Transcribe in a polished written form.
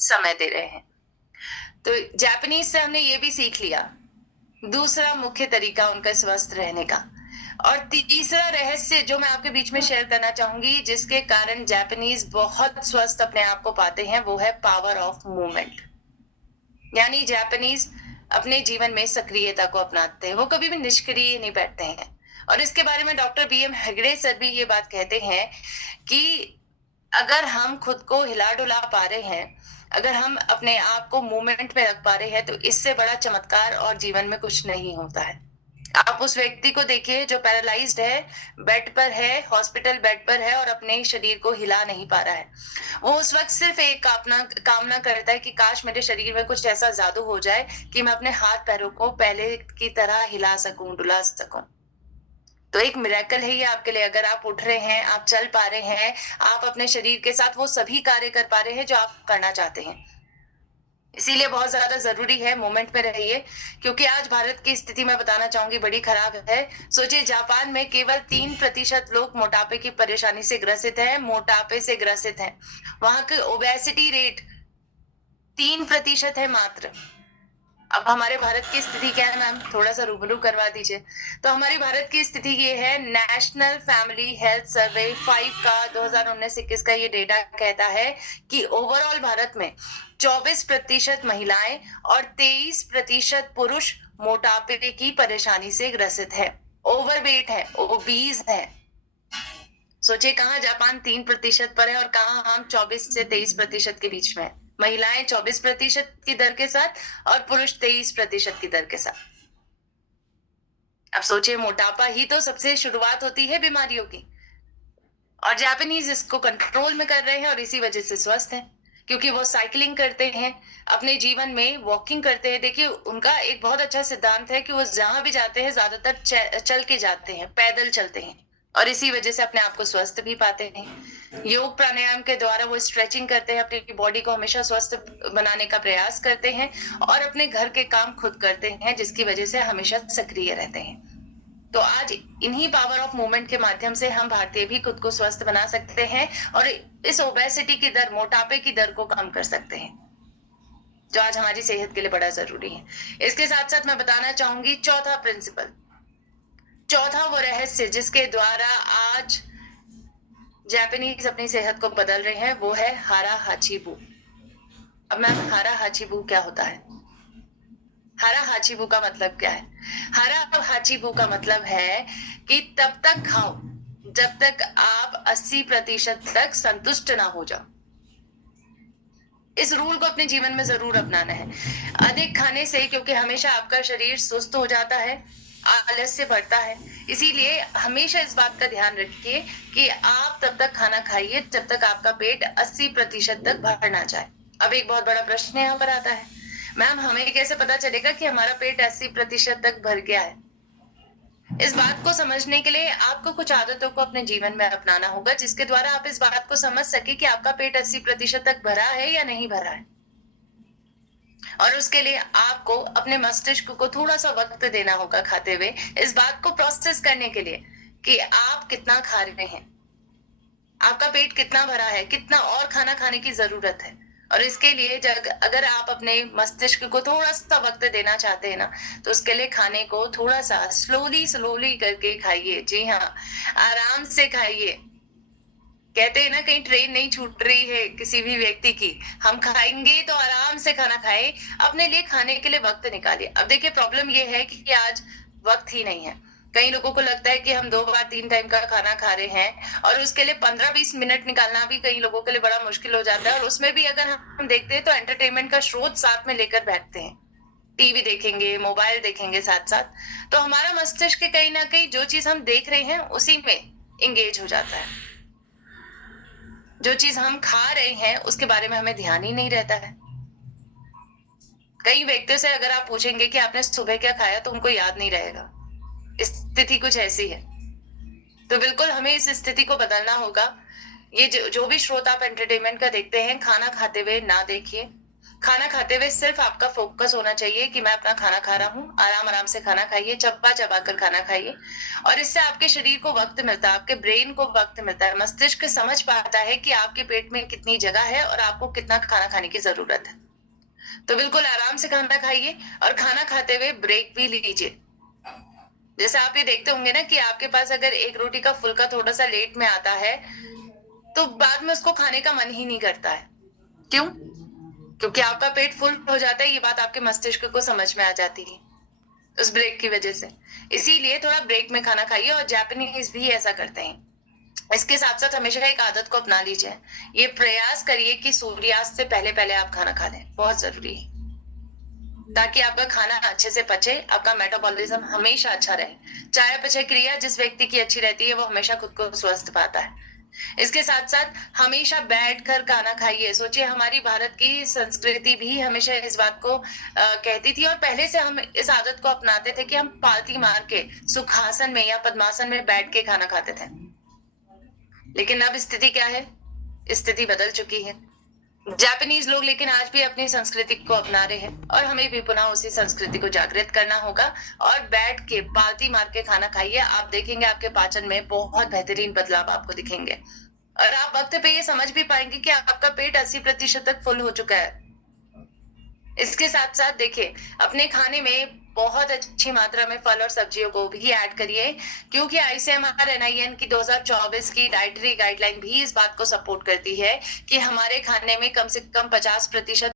समय दे रहे हैं। तो जापानीज से हमने ये भी सीख लिया, दूसरा मुख्य तरीका उनका स्वस्थ रहने का। और तीसरा रहस्य जो मैं आपके बीच में शेयर करना चाहूंगी, जिसके कारण जापानीज बहुत स्वस्थ अपने आप को पाते हैं, वो है पावर ऑफ मूवमेंट। यानी जापानीज अपने जीवन में सक्रियता को अपनाते हैं, वो कभी भी निष्क्रिय नहीं बैठते हैं। और इसके बारे में डॉक्टर बीएम हेगड़े सर भी ये बात कहते हैं कि अगर हम खुद को हिला डुला पा रहे हैं, अगर हम अपने आप को मूवमेंट में रख पा रहे हैं, तो इससे बड़ा चमत्कार और जीवन में कुछ नहीं होता है। आप उस व्यक्ति को देखिए जो पैरालाइज्ड है, बेड पर है, हॉस्पिटल बेड पर है और अपने शरीर को हिला नहीं पा रहा है। वो उस वक्त सिर्फ एक कामना करता है कि काश मेरे शरीर में कुछ ऐसा जादू हो जाए कि मैं अपने हाथ पैरों को पहले की तरह हिला सकूं, डुला सकूं। तो एक मिरेकल है ये आपके लिए। अगर आप उठ रहे हैं, आप चल पा रहे हैं, आप अपने शरीर के साथ वो सभी कार्य कर पा रहे हैं जो आप करना चाहते हैं। इसीलिए बहुत ज्यादा जरूरी है मोमेंट में रहिए, क्योंकि आज भारत की स्थिति मैं बताना चाहूंगी बड़ी खराब है। सोचिए, जापान में केवल 3% लोग मोटापे की परेशानी से ग्रसित हैं, मोटापे से ग्रसित हैं। वहां की ओबेसिटी रेट 3% है मात्र। अब हमारे भारत की स्थिति क्या है मैम, थोड़ा सा रूबरू करवा दीजिए। तो हमारी भारत की स्थिति ये है, नेशनल फैमिली हेल्थ सर्वे 5 का 2019-21 का ये डेटा कहता है कि ओवरऑल भारत में 24% महिलाएं और 23% पुरुष मोटापे की परेशानी से ग्रसित है, ओवरवेट है, ओबीज है। सोचिए, कहाँ जापान 3% पर है और कहाँ हम 24 से 23% के बीच में है। महिलाएं 24% की दर के साथ और पुरुष 23% की दर के साथ। अब सोचिए, मोटापा ही तो सबसे शुरुआत होती है बीमारियों की, और जापानीज इसको कंट्रोल में कर रहे हैं और इसी वजह से स्वस्थ हैं, क्योंकि वो साइकिलिंग करते हैं, अपने जीवन में वॉकिंग करते हैं। देखिए, उनका एक बहुत अच्छा सिद्धांत है कि वो जहां भी जाते हैं ज्यादातर चल के जाते हैं, पैदल चलते हैं, और इसी वजह से अपने आप को स्वस्थ भी पाते हैं। योग प्राणायाम के द्वारा वो स्ट्रेचिंग करते हैं, अपनी बॉडी को हमेशा स्वस्थ बनाने का प्रयास करते हैं और अपने घर के काम खुद करते हैं, जिसकी वजह से हमेशा सक्रिय रहते हैं। तो आज इन्हीं पावर ऑफ मूवमेंट के माध्यम से हम भारतीय भी खुद को स्वस्थ बना सकते हैं और इस ओबेसिटी की दर, मोटापे की दर को कम कर सकते हैं, जो आज हमारी सेहत के लिए बड़ा जरूरी है। इसके साथ साथ मैं बताना चाहूंगी चौथा प्रिंसिपल, चौथा वो रहस्य जिसके द्वारा आज जापानीज अपनी सेहत को बदल रहे हैं, वो है हारा हाचीबू। अब मैम, हारा हाचीबू क्या होता है? हारा हाचीबू का मतलब क्या है? हारा हाचीबू का मतलब है कि तब तक खाओ जब तक आप 80% तक संतुष्ट ना हो जाओ। इस रूल को अपने जीवन में जरूर अपनाना है। अधिक खाने से, क्योंकि हमेशा आपका शरीर सुस्त हो जाता है, आलस्य बढ़ता है, इसीलिए हमेशा इस बात का ध्यान रखिए कि आप तब तक खाना खाइए जब तक आपका पेट 80% तक भर ना जाए। अब एक बहुत बड़ा प्रश्न यहाँ पर आता है, मैम हमें कैसे पता चलेगा कि हमारा पेट 80% तक भर गया है? इस बात को समझने के लिए आपको कुछ आदतों को अपने जीवन में अपनाना होगा, जिसके द्वारा आप इस बात को समझ सके कि आपका पेट 80% तक भरा है या नहीं भरा है। और उसके लिए आपको अपने मस्तिष्क को थोड़ा सा वक्त देना होगा खाते हुए, इस बात को प्रोसेस करने के लिए कि आप कितना खा रहे हैं, आपका पेट कितना भरा है, कितना और खाना खाने की जरूरत है। और इसके लिए अगर आप अपने मस्तिष्क को थोड़ा सा वक्त देना चाहते हैं ना, तो उसके लिए खाने को थोड़ा सा स्लोली स्लोली करके खाइए। जी हाँ, आराम से खाइए। कहते हैं ना, कहीं ट्रेन नहीं छूट रही है किसी भी व्यक्ति की, हम खाएंगे तो आराम से खाना खाएं, अपने लिए खाने के लिए वक्त निकालिए। अब देखिए, प्रॉब्लम ये है कि आज वक्त ही नहीं है। कई लोगों को लगता है कि हम 2 बार 3 टाइम का खाना खा रहे हैं, और उसके लिए 15-20 मिनट निकालना भी कई लोगों के लिए बड़ा मुश्किल हो जाता है। और उसमें भी अगर हम देखते हैं तो एंटरटेनमेंट का स्रोत साथ में लेकर बैठते हैं, टीवी देखेंगे, मोबाइल देखेंगे साथ साथ, तो हमारा मस्तिष्क कहीं ना कहीं जो चीज हम देख रहे हैं उसी में इंगेज हो जाता है। जो चीज हम खा रहे हैं उसके बारे में हमें ध्यान ही नहीं रहता है। कई व्यक्तियों से अगर आप पूछेंगे कि आपने सुबह क्या खाया, तो उनको याद नहीं रहेगा। स्थिति कुछ ऐसी है। तो बिल्कुल हमें इस स्थिति को बदलना होगा। ये जो भी स्रोत आप एंटरटेनमेंट का देखते हैं, खाना खाते हुए ना देखिए। खाना खाते हुए सिर्फ आपका फोकस होना चाहिए कि मैं अपना खाना खा रहा हूँ, आराम-आराम से खाना खाइए, चबा-चबा कर खाना खाइए और इससे आपके शरीर को वक़्त मिलता है, आपके ब्रेन को वक़्त मिलता है, मस्तिष्क समझ पाता है कि आपके पेट में कितनी जगह है और आपको कितना खाना खाने की ज़रूरत है। तो बिल्कुल आराम से खाना खाइए और खाना खाते हुए ब्रेक भी लीजिए। जैसे आप ये देखते होंगे ना कि आपके पास अगर एक रोटी का फुल्का थोड़ा-सा लेट में आता है, तो बाद में उसको खाने का मन ही नहीं करता है। क्यों? क्योंकि आपका पेट फुल हो जाता है, ये बात आपके मस्तिष्क को समझ में आ जाती है, उस ब्रेक की वजह से। इसीलिए थोड़ा ब्रेक में खाना खाइए और जापानीज़ भी ऐसा करते हैं। इसके साथ-साथ हमेशा एक आदत को अपना लीजिए। ये प्रयास करिए कि सूर्यास्त से पहले-पहले आप खाना खा लें, बहुत ज़रूरी है। ताकि आपका खाना अच्छे से पचे, आपका मेटाबॉलिज़्म हमेशा अच्छा रहे। चाय पचय क्रिया जिस व्यक्ति की अच्छी रहती है, वो हमेशा खुद को स्वस्थ पाता है। इसके साथ-साथ हमेशा बैठकर खाना खाइए। सोचिए हमारी भारत की संस्कृति भी हमेशा इस बात को कहती थी और पहले से हम इस आदत को अपनाते थे कि हम पालती मार के सुखासन में या पद्मासन में बैठ के खाना खाते थे। लेकिन अब स्थिति क्या है? स्थिति बदल चुकी है। जापानीज़ लोग लेकिन आज भी अपनी संस्कृति को अपना रहे हैं और हमें भी पुनः उसी संस्कृति को जागृत करना होगा और बैठ के पालती मार के खाना खाइए। आप देखेंगे आपके पाचन में बहुत बेहतरीन बदलाव आपको दिखेंगे। और आप वक़्त पे ये समझ भी पाएँगे कि आपका पेट 80% तक फुल हो चुका है। इसके साथ-साथ देखिए, अपने खाने में बहुत अच्छी मात्रा में फल और सब्जियों को भी ऐड करिए क्योंकि आईसीएमआर एनआईएन की 2024 की डाइटरी गाइडलाइन भी इस बात को सपोर्ट करती है कि हमारे खाने में कम से कम 50%